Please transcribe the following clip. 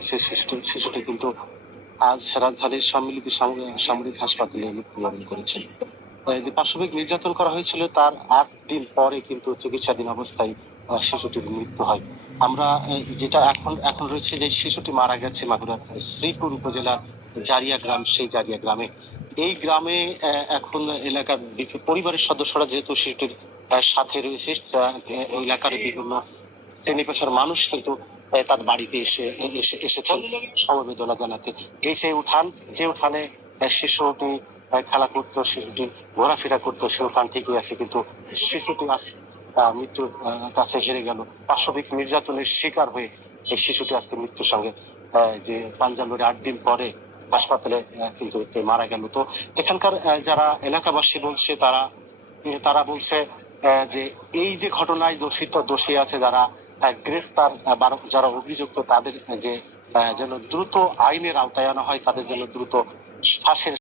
শিশু শিশুটি কিন্তু আজ রাজধানীর সম্মিলিত সামরিক হাসপাতালে মৃত্যুবরণ করেছেন যে পাশবিক নির্যাতন করা হয়েছিল, তার আট দিন পরে কিন্তু চিকিৎসাধীন অবস্থায় শিশুটির মৃত্যু হয়। আমরা যেটা এখন এখন রয়েছে যে শিশুটি মারা গেছে মাগুরার শ্রীপুর উপজেলার জারিয়া গ্রাম সেই জারিয়া গ্রামে। এই গ্রামে এখন এলাকার পরিবারের সদস্যরা যেহেতু শিশুটির সাথে রয়েছে এলাকার বিভিন্ন শ্রেণি পেশার মানুষ কিন্তু তার বাড়িতে এসে এসে, এসেছেন। সমবেদনা জানাতে। এই সেই উঠান, যে উঠানে শিশুটি খেলা করতো, শিশুটি ঘোরাফেরা করতো, সে উঠান ঠিকই আছে, কিন্তু শিশুটি আজ মৃত্যুর কাছে হেরে গেল। পাশবিক নির্যাতনের শিকার হয়ে এই শিশুটি আজকে মৃত্যুর সঙ্গে যে পাঞ্জাবের আট দিন পরে হাসপাতালে কিন্তু মারা গেল। তো এখানকার যারা এলাকাবাসী বলছে, তারা তারা বলছে যে এই যে ঘটনায় দোষিত দোষী আছে যারা গ্রেফতার যারা অভিযুক্ত তাদের যে যেন দ্রুত আইনের আওতায় আনা হয়, তাদের যেন দ্রুত ফাঁসের